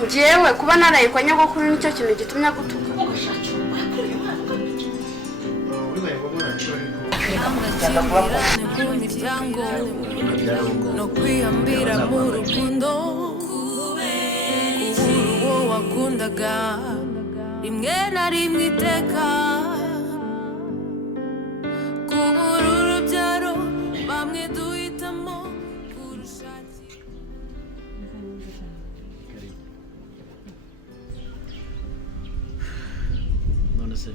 njyewe kuba naraye kwa nyogokuru nicyo kintu gitumye agutuka no kwihambira mu rukundo uwo wakundaga rimwe na rimwe iteka kubura urubyaro bamwe duhitamo kurushakira. none se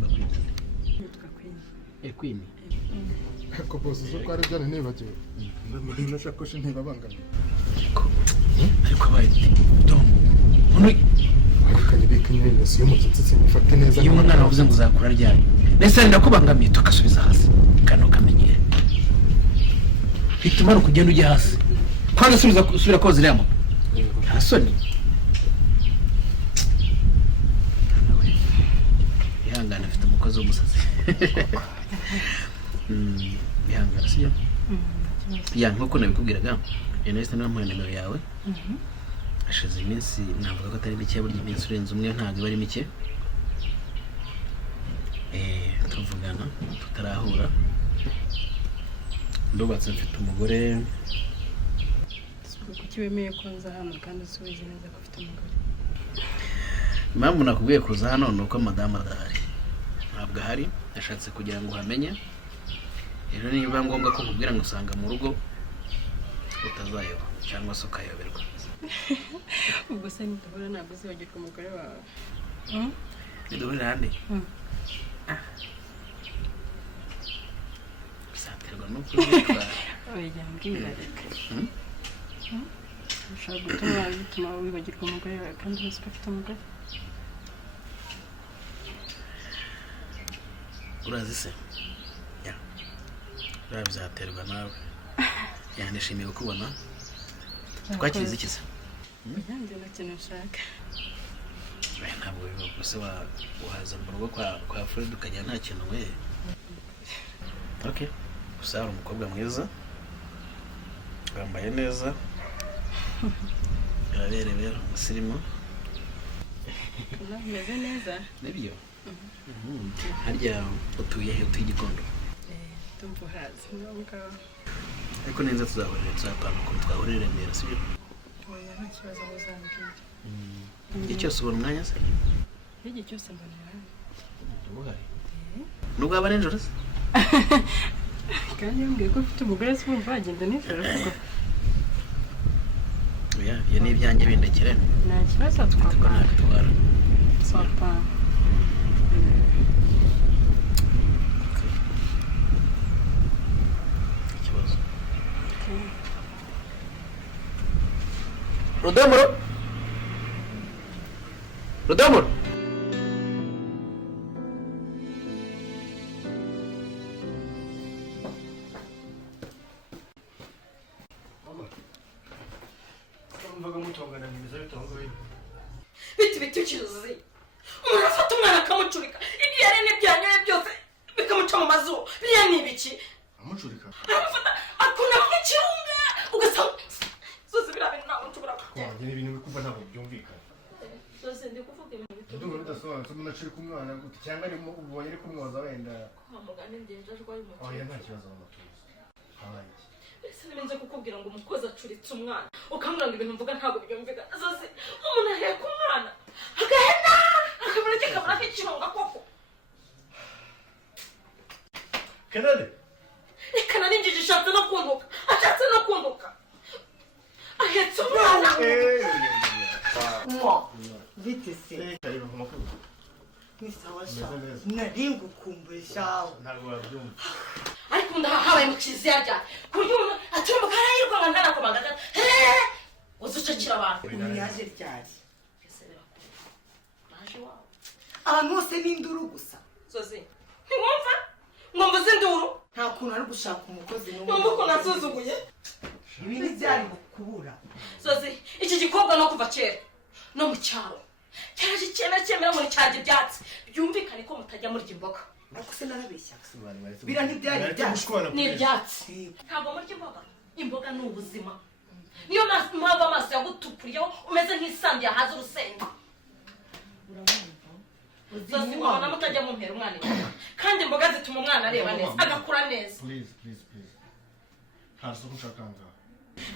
bakwita Queen ko bose zo kwari byane nibagiwe na shakoshi ntibabangamiye ariko bayi Tom undi kanyibika nyine si umutsitsi mufate neza iyo umwana wavuze ngo uzakura ryari nese ndakubangamiye tukasubiza hasi kano kamenyere bituma kugenda ujya hasi kwanza subira koza iremo nta soni ihangana afite umukozi w'umusazi ihangana siyo ya nkuko nabikubwiraga Ernest namuhaye nimero yawe ashize iminsi navuga ko atari mike burya iminsi urenze umwe ntabwo iba ari mike tuvugana tutarahura ndubatse mfite umugore kuki wemeye ko nza hano kandi usubize neza ko ufite umugore impamvu nakubwiye kuza hano ni uko madamu adahari ntabwo ahari yashatse kugira ngo uhamenye rero niba ngombwa ko nkubwira ngo usanga mu rugo utazayoba cyangwa se ukayoberwa ubwo se nidahura ntabwo uzibagirwa umugore wawe niduhurira handi bizaterwa n'uko uzitwara oya mbwira reka ushobora bituma wibagirwa umugore wawe kandi uzi ko afite umugore urazi se ya bizaterwa nawe nishimiye kukubona twakiriza iki se yanjye nta kintu ushaka ntabwo biba gusa waza mu rugo kwa Fred ukajya nta kintu we okay gusa hari umukobwa mwiza wambaye neza araberewe umusirimu umeze neza nibyo harya utuye he utuye Gikondo tumva hazi ngombwa ariko neza tuzahurira tuzapanga ukuntu twahurira i Remera sibyo oya nta kibazo muzambwira igihe cyose ubona umwanya se igihe cyose mbonera ubuhari nubwo aba nijoro se kandi yambwiye ko ufite umugore se wumva wagenda nijoro kuko oya iyo ni ibyanjye bindekere nta kibazo twapanga Rodomoro biti ukiruzi umuntu afata umwana akamucurika ibyo yari n'ibyanyoye byose bikamuca mu mazuru biriya ni ibiki amucurika aramufata akunda nk'ikirunga ugasanga zose biriya bintu ntabwo nshobora kujya ibintu bikuva ntabwo byumvikana zose ndi kuvuga ibintu bituma ndumva bidasobanutse umuntu acurika umwana gute cyangwa ari ubonye ari kumwoza wenda kwa muganga ngenje arwaye umutima oya nta kibazo w'amatuza habaye iki ese nibenze kukubwira ngo umukozi acuritse umwana ukambwira ngo ibintu mvuga ntabwo byumvikana zose umuntu aheka umwana agahena akabona kikabona k'ikirunga koko Kenani reka nari njije ishatse no kunduka ashatse no kunduka ahetse umwana Vite se. karibu ku makuru Ni sawa sawa. Nari ngukumbuye shawo. ntabwo wabyumva ariko ndahabaye mu kiliziya ryari kurya umuntu atumva ko arayirwa ngo ntanakomanga uzucakira abantu Yaje ryari. naje wawe Abantu bose ni induru gusa. zoze ntiwumva ngo mvuze induru Nta kuntu ari gushaka umukozi numva ko nasuzuguye Ibi ni byari kubura. zoze iki gikobwa no kuva kera no mu cyaro cyaje cyemera muri cyaje ibyatsi byumvikane ko mutajya murya imboga Ariko se narabeshya. Bira ntibyari ibyatsi. ni ibyatsi ntabwo murya imboga imboga ni ubuzima niyo mpamvu amaso yagutukuriyeho umeze nk'isambi yahaze urusenda zose mubona mutajya mumpera umwana inyuma kandi imboga zituma umwana areba neza agakura neza. Please nta suku nshaka ngaha.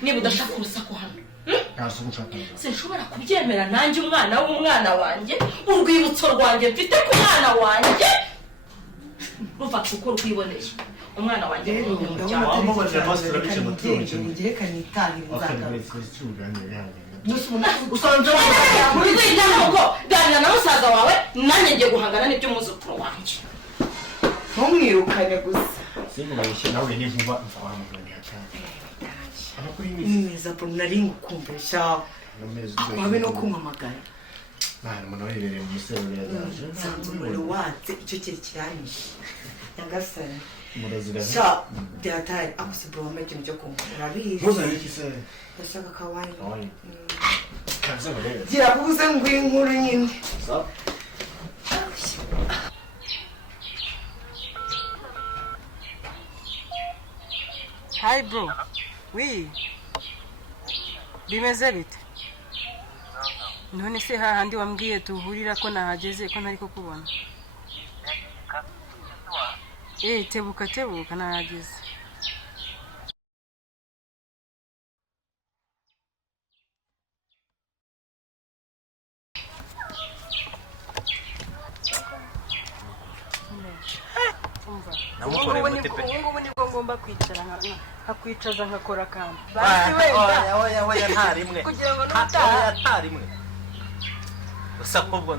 Niba udashaka urusaku hano Nta suku nshaka ngaha. sinshobora kubyemera nanjye umwana w'umwana wanjye urwibutso rwanjye mfite ku mwana wanjye rufata uko rwiboneye umwana wanjye ganira na musaza wawe nanjye ngiye guhangana n'iby'umwuzukuru wanjye ntumwirukane gusa Sinubashye nawe ni vuba mvahamuganya cyane. neza po nari ngukumvisha ako habe no kumpamagara Nta muntu waherereye mu musero yazaje. nsanzwe watse icyo kiri kiranyishe nyagasani Murazira. sha byataye akusibo wambaye ikintu cyo kunywa urabizi Muzana iki se? ndashaka kawaii Kawaii. Kanze murebe. gira kubuze ngo inkuru nyine Sawa. Hi bro. Oui. Bimeze bite? None se hahandi wambwiye tuhurira ko nahageze ko ntari ko kubona. Tebuka nahageze. Namukoreye mutepe. Ubu nibwo ngomba kwicara nkakwicaza nkakora akantu. Oya nta rimwe. Kugira ngo nutaha. Nta rimwe. Gusa kubwo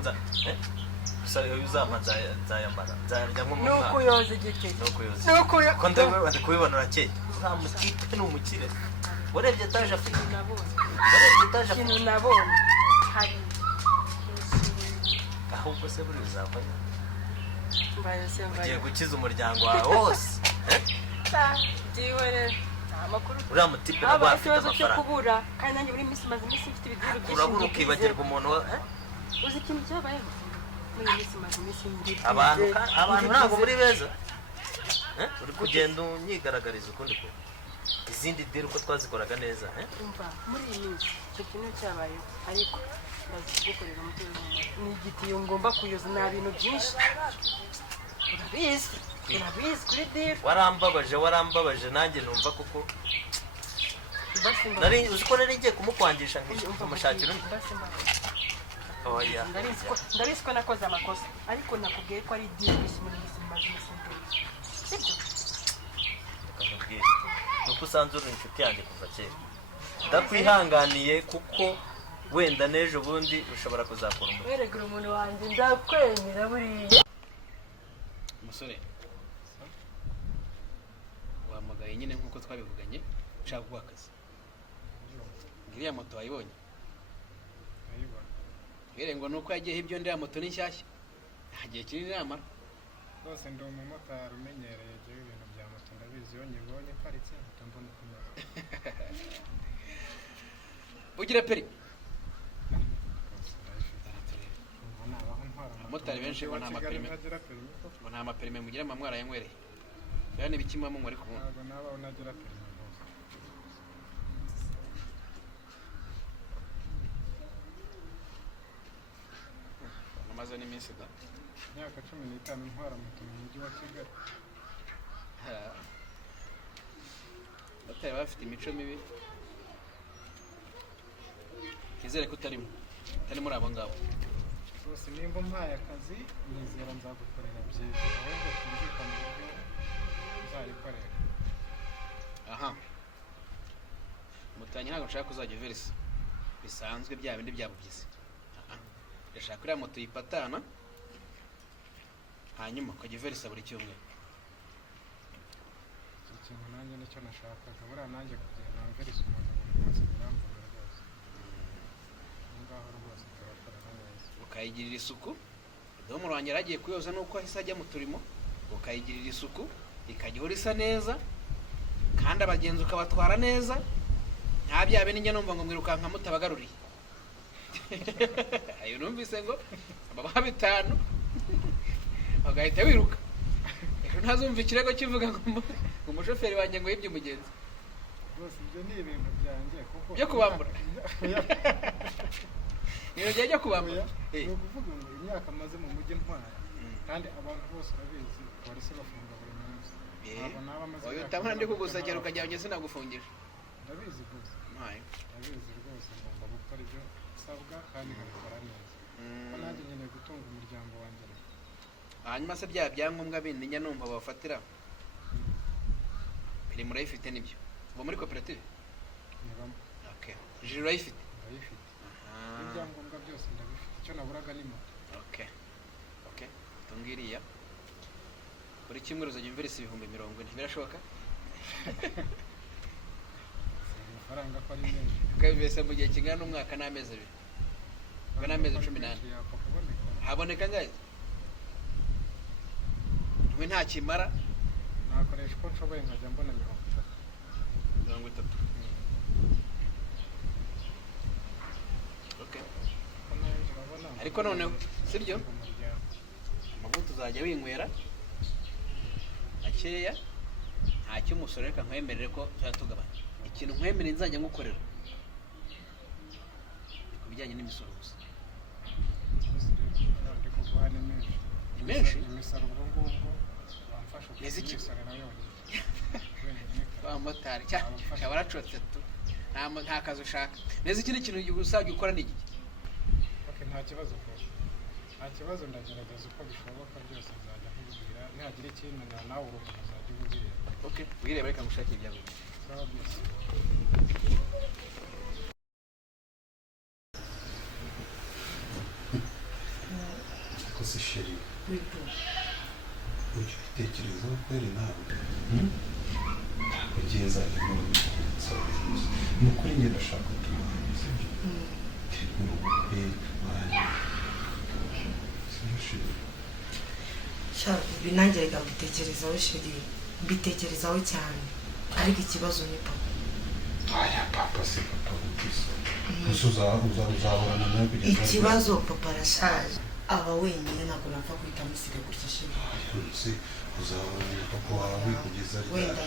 gusa iyo uzampa nzayambara. Nzarya nk'umwana. Nuko yoza igiti. Nuko yoza. Ko ndi kubibona urakeye. Nta mutipe ni umukire. Warebye etaje afite. Ikintu nabonye. Hari. Ahubwo se buri uzavanya. Mbaye. Ugiye gukiza umuryango wawe wose. Diwere. Amakuru. Uriya mutipe ntabwo afite ikibazo cyo amafaranga. kubura kandi nanjye buri minsi maze iminsi mfite ibidiru byinshi. Urabura ukibagirwa umuntu wa uzi ikintu cyabayeho muri minsi maze iminsi mbiri. Abantu ntabwo muri beza. Uri kugenda unyigaragariza ukundi ko izindi diri uko twazikoraga neza. Umva muri iyi minsi icyo kintu cyabayeho ariko ndazi kugukorera umutima ni igitiyo ngomba kuyoza nta bintu byinshi. Urabizi kuri diri. Warambabaje nanjye numva kuko nari uzi ko nari ngiye kumukwangisha nk'umushakira undi. Oya. Ndabizi ko nakoze amakosa ariko nakubwiye ko ari diri gusa muri minsi maze iminsi mbiri. Sibyo? Nuko usanze uri inshuti yanjye kuva kera. Ndakwihanganiye kuko wenda n'ejo bundi ushobora kuzakora umuti. Weregura umuntu wanjye ndakwemera buriya. Umusore wahamagaye nyine nk'uko twabivuganye ushaka guha akazi. Ngiriya moto wayibonye? Ngire ngo nuko yagiyeho ibyo ndiriya moto ni nshyashya. Hagiye kinini namara. Rwose ndi umumotari umenyereye igihe ibintu bya moto ndabizi iyo nyibonye paritse moto mbona kumera. Ugira peri. Abamotari benshi ngo nta maperime. Ngo nta maperime mugira amamwara yanywereye. Bya ni bikimwa mu muri kubona. Ntabwo naba unagira perime rwose. Namaze n'iminsi da. Imyaka 15 ntwara moto mu mujyi wa Kigali. Batari bafite imico mibi. Kizere ko utarimo. Utari muri abo ngabo. Rwose nimba mpaye akazi nizera nzagukorera byiza ahubwo twumvikane uburyo nzayikorera. Aha. Mutanye ntabwo nshaka kuzajya verisa. Bisanzwe bya bindi byabugize. Ndashaka uriya moto yipatana. Hanyuma ukajya verisa buri cyumweru. Ikintu nanjye nicyo nashakaga buriya nanjye kugenda mverisa umuntu buri munsi biramvuna rwose. Ngaho rwose turakorana neza. Ukayigirira isuku. Domo rwanjye yaragiye kuyoza nuko ahise ajya mu turimo. Ukayigirira isuku ikajya ihora isa neza kandi abagenzi ukabatwara neza. Nta byabe ninjye numva ngo mwirukanka mutabagaruriye. Ayo numvise ngo baba bitanu. Agahita wiruka. Ejo ntazumva ikirego kivuga ngo umushoferi wanjye ngo yibye umugenzi. bose ibyo ni ibintu byanjye kuko byo kubambura ibintu byo kubambura ni ukuvuga ngo imyaka maze mu mujyi ntwara kandi abantu bose urabizi polisi bafunga buri munsi ntabwo naba amaze oya utabona ndi kugusakira ukajya njye sinagufungira ndabizi gusa ndabizi rwose ngomba gukora ibyo nsabwa kandi nkabikora neza kuko nanjye nkeneye gutunga umuryango wanjye hanyuma se bya byangombwa bindi njya numva bafatira biri murayifite nibyo uba muri koperative nibamo okay jiri urayifite ndayifite ibyangombwa byose ndabifite icyo naburaga ni moto okay tungiriya buri kimwe uzajya umvira 40,000 birashoboka amafaranga ko ari menshi ukabibesa mu gihe kingana n'umwaka n'amezi 2 n'amezi 18 haboneka ngahe we nta kimara nakoresha uko nshoboye nkajya mbona 30 okay ariko noneho sibyo amavuta uzajya winywera akeya ntacyo umusoro reka nkwemerere ko tuzatugabanya ikintu nkwemerere nzajya ngukorera ku bijyanye n'imisoro gusa ni menshi imisoro ubwo ngubwo wamfasha imisoro nayo abamotari cyangwa baracotse tu nta kazi ushaka neza ikindi kintu usabye ukora ni iki nta kibazo rwose nta kibazo ndagerageza uko bishoboka byose nzajya nkubwira nihagira ikintu nawe urumva uzajya ubwira okay wireba reka ngushakire ibyago sawa byose ko se sheri ujya ubitekerezaho kweri nawe ntabwo ngiye nzajya muri ni ukuri njye ndashaka utumanye sibyo tegura ubukwe wanjye sibyo sheri ibi nanjye reka mbitekerezaho sheri mbitekerezaho cyane ariko ikibazo ni papa aya papa se papa gutisa gusa uzahorana nawe kugeza ikibazo papa arashaje aba wenyine ntabwo napfa guhita musiga gutya sheri se uzahorana papa wawe kugeza wenda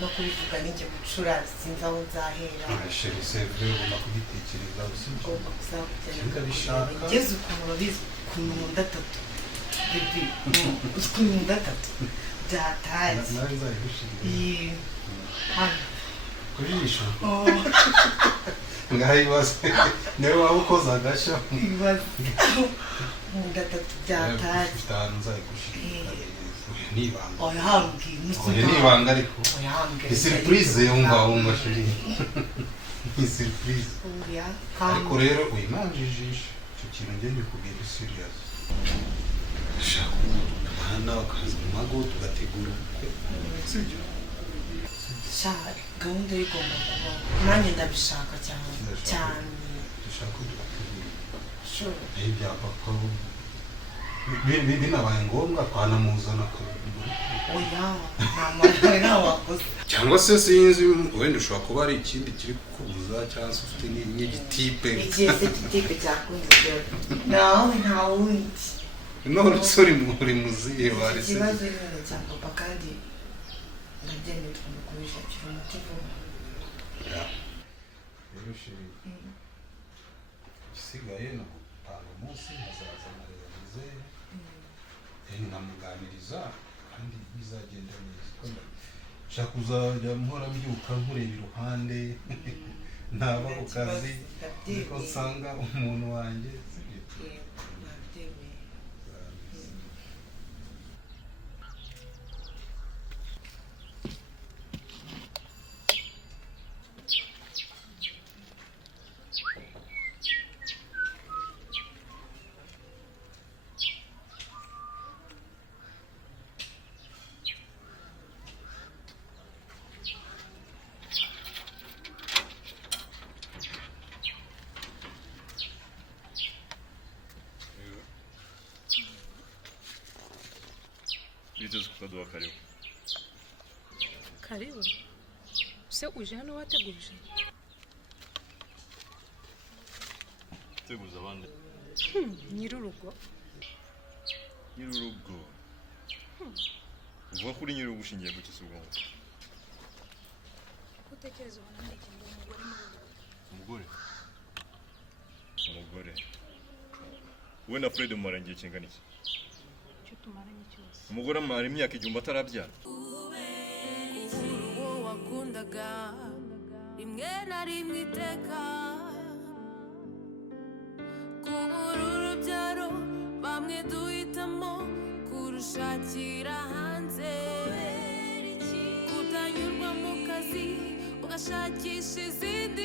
no kubivuga nijye gucura sinzi aho nzahera sheri sevre ugomba kubitekerezaho sibyo ugomba kuzakujyana ndabishaka ngeze ukuntu babizi ukuntu nkunda tatu bebe ukuntu nkunda tatu byataye nawe nzayigushirira hano kujisho ngaho ibibazo niwe waba ukoze agashya ibibazo nkunda tatu byataye bitanu nzayigushirira ni ibanga oyahambwiye oya ni ibanga ariko oyahambwiye ni surprise wumva shiri ni surprise ariko rero uyinanjijisha icyo kintu njye ndikubwira serious shaka umwana ukaza mu mago tugategura ubukwe sibyo gahunda igomba kubaho nanjye ndabishaka cyane cyane dushaka tugategura sure ibya papa binabaye ngombwa twanamuzana oya nta wakoze cyangwa se sinzi wenda ushobora kuba ari ikindi kiri kukubuza cyangwa se ufite n'igitipe igihe se igitipe cyakunze nawe nta wundi none uri muziye wari se ikibazo nyine cya papa kandi ndabyemeye tugomba kubishakira umuti vuba rero shiri igisigaye ni ugupanga umunsi nkazaza nkareganize nkamuganiriza kandi bizagenda neza nshaka kuzajya mpora mbyuka nkureba iruhande ntaba ku kazi niko nsanga umuntu wanjye Biteze kukaduha karibu. Karibu? Se uje hano wateguje? Teguza abandi. Nyirurugo. Nyirurugo. Uvuga kuri nyirurugo ushingiye ku kisi ubwonko. utekereza ubona ndi ikintu umugore umugore umugore wowe na Fred mumara igihe kingana iki? icyo tumaranye cyose umugore amara imyaka igihumbi atarabyara. uwo wakundaga rimwe na rimwe iteka kubura urubyaro bamwe duhitamo kurushakira hanze kutanyurwa mu kazi ugashakisha izindi